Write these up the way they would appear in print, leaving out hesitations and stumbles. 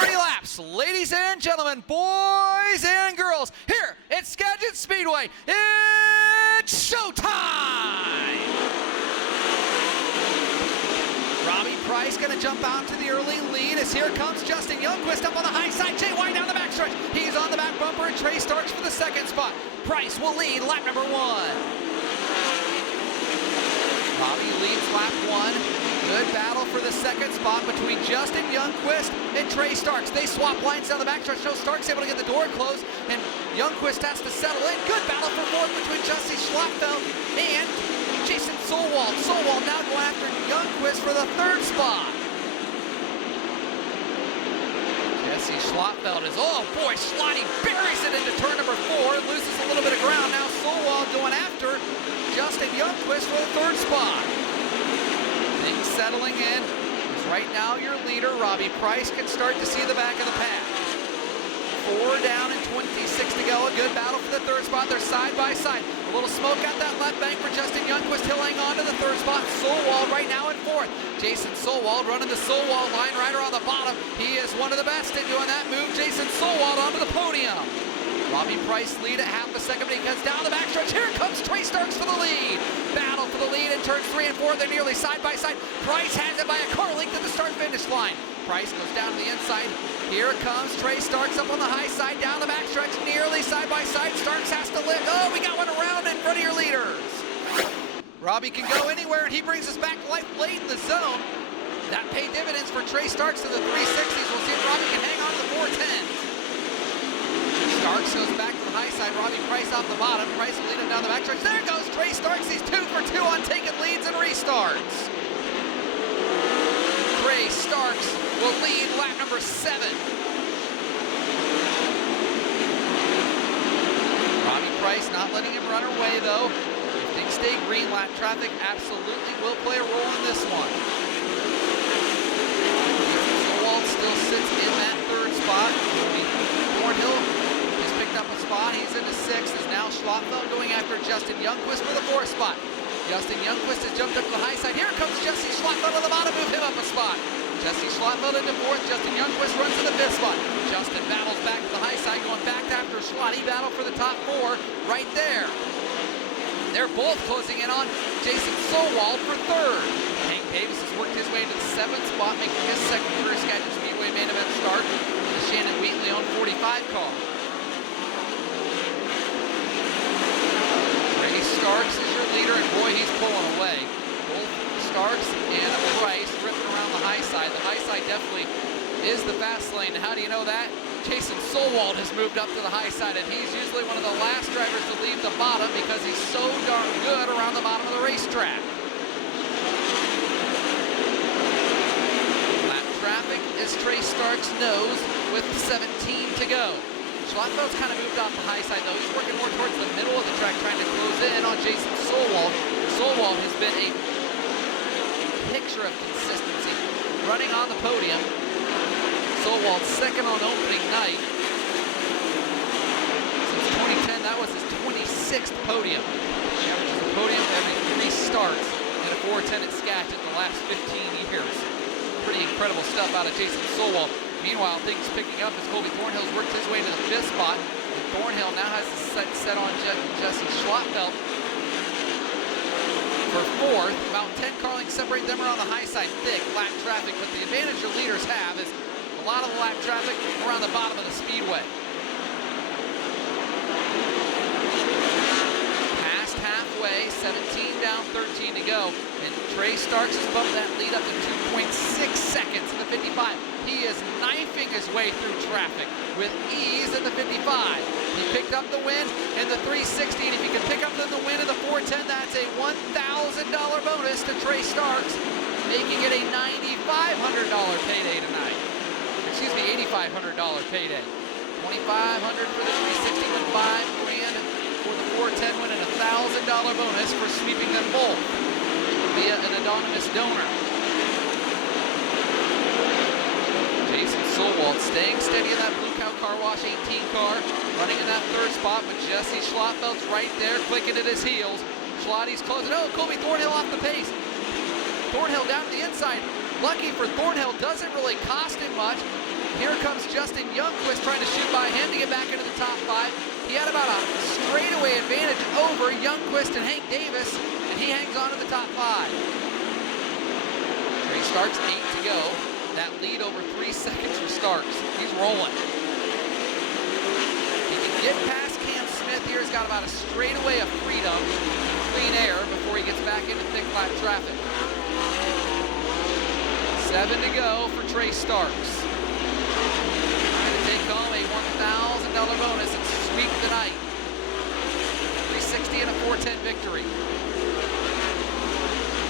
30 laps, ladies and gentlemen, boys and girls, here at Skagit Speedway, it's showtime! Robbie Price gonna jump out to the early lead as here comes Justin Youngquist up on the high side. Jay White down the backstretch. He's on the back bumper and Trey Starks for the second spot. Price will lead lap number 1. Robbie leads lap 1. Good battle for the second spot between Justin Youngquist and Trey Starks. They swap lines down the backstretch. So Starks able to get the door closed and Youngquist has to settle in. Good battle for fourth between Jesse Schlachtfeld and Jason Solwald. Solwald now going after Youngquist for the third spot. Jesse Schlachtfeld is, oh boy, Schlotty buries it into turn number 4, loses a little bit of ground. Now Solwald going after Justin Youngquist for the third spot. Things settling in. Right now your leader, Robbie Price, can start to see the back of the pack. 4 down and 26 to go. A good battle for the third spot. They're side by side. A little smoke out that left bank for Justin Youngquist. He'll hang on to the third spot. Solwald right now in fourth. Jason Solwald running the Solwald line right around the bottom. He is one of the best at doing that move. Jason Solwald onto the podium. Robbie Price lead at half a second, but he cuts down the backstretch. Here comes Trey Starks for the lead. Battle for the lead in turns 3 and 4. They're nearly side by side. Price has it by a car length to the start-finish line. Price goes down to the inside. Here comes Trey Starks up on the high side, down the backstretch, nearly side by side. Starks has to lift. Oh, we got one around in front of your leaders. Robbie can go anywhere, and he brings us back to life late in the zone. That paid dividends for Trey Starks to the 360s. We'll see if Robbie can hang on to the 410s. Starks goes back to the high side. Robbie Price off the bottom. Price will lead him down the backstretch. There goes Trey Starks. He's 2 for 2 on taking leads and restarts. Trey Starks will lead lap number 7. Robbie Price not letting him run away though. If things stay green, lap traffic absolutely will play a role in this one. Solwald still sits in that third spot. Thornhill has picked up a spot. He's into 6th. Is now Schlachtfeld going after Justin Youngquist for the 4th spot. Justin Youngquist has jumped up to the high side. Here comes Jesse Schlachtfeld on the bottom, move him up a spot. Jesse Schlachtfeld into 4th. Justin Youngquist runs to the 5th spot. Justin battles back to the high side, going back after Schlotty. Battle for the top 4 right there. They're both closing in on Jason Solwald for 3rd. Hank Davis has worked his way to the 7th spot, making his second career Skagit Speedway main event start. The Shannon Wheatley on 45 car. Trey Starks is your leader, and boy, he's pulling away. Both Starks and Price ripping around the high side. The high side definitely is the fast lane. And how do you know that? Jason Solwald has moved up to the high side, and he's usually one of the last drivers to leave the bottom because he's so darn good around the bottom of the racetrack. Lap traffic is Trey Starks' nose with 17 to go. Schlachtfeld's kind of moved off the high side, though. He's working more towards the middle of the track, trying to close in on Jason Solwald. Solwald has been a picture of consistency. Running on the podium. Solwald's second on opening night. Since 2010, that was his 26th podium. He averages a podium every 3 starts in a 410 at Skagit in the last 15 years. Pretty incredible stuff out of Jason Solwald. Meanwhile, things picking up as Colby Thornhill's worked his way to the 5th spot. And Thornhill now has the sight set on Jesse Schlachtfeld for 4th. About 10 car lengths separate them around the high side. Thick lap traffic, but the advantage your leaders have is a lot of the lap traffic around the bottom of the speedway. Past halfway, 17 down, 13 to go. And Trey Starks has bumped that lead up to 2.6 seconds in the 55. He is knifing his way through traffic with ease in the 55. He picked up the win in the 360, and if he can pick up the win in the 410, that's a $1,000 bonus to Trey Starks, making it a $9,500 payday tonight. Excuse me, $8,500 payday. $2,500 for the 360 win, $5,000 for the 410 win, and a $1,000 bonus for sweeping them both via an anonymous donor. Jason Solwald staying steady in that Blue Cow Car Wash 18 car, running in that 3rd spot, but Jesse Schlachtfeld's right there, clicking at his heels. Schlotty's closing. Oh, Colby Thornhill off the pace. Thornhill down to the inside. Lucky for Thornhill, doesn't really cost him much. Here comes Justin Youngquist trying to shoot by him to get back into the top 5. He had about a straightaway advantage over Youngquist and Hank Davis, and he hangs on to the top 5. Trey Starks, 8 to go. That lead over 3 seconds for Starks. He's rolling. He can get past Cam Smith here. He's got about a straightaway of freedom, clean air before he gets back into thick lap traffic. 7 to go for Trey Starks. Trying to take home a $1,000 bonus and sweep the night. 360 and a 410 victory.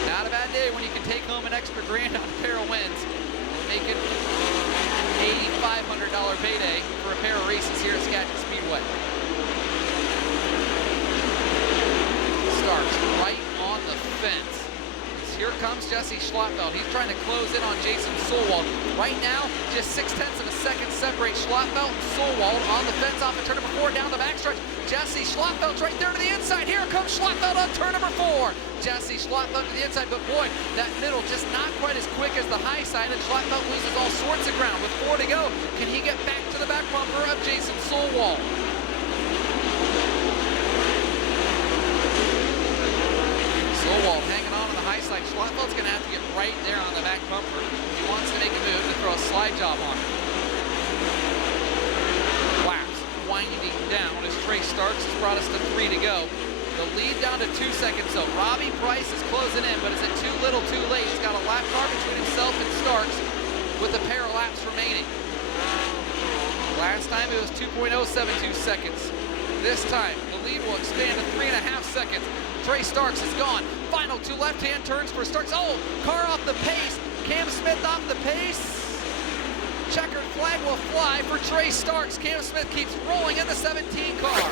Not a bad day when you can take home an extra grand on a pair of wins and make it a $500 payday for a pair of races here at Skagit Speedway. Starks right on the fence. Here comes Jesse Schlattfeld. He's trying to close in on Jason Solwald. Right now, just 0.6 of a second separate Schlattfeld and Solwald on the fence off of turn number 4 down the backstretch. Jesse Schlattfeld's right there to the inside. Here comes Schlattfeld on turn number 4. Jesse Schlattfeld to the inside, but boy, that middle just not quite as quick as the high side, and Schlattfeld loses all sorts of ground. With 4 to go, can he get back to the back bumper of Jason Solwald? Solwald hanging on to the high side. Schlattfeld's going to have to get right there on the back bumper if he wants to make a move to throw a slide job on him. Laps winding down as Trey Starks has brought us to 3 to go. The lead down to 2 seconds, so Robbie Price is closing in, but is it too little too late? He's got a lap car between himself and Starks with a pair of laps remaining. Last time it was 2.072 seconds. This time, the lead will expand to 3.5 seconds. Trey Starks is gone. Final 2 left-hand turns for Starks. Oh, car off the pace. Cam Smith off the pace. Checkered flag will fly for Trey Starks. Cam Smith keeps rolling in the 17 car.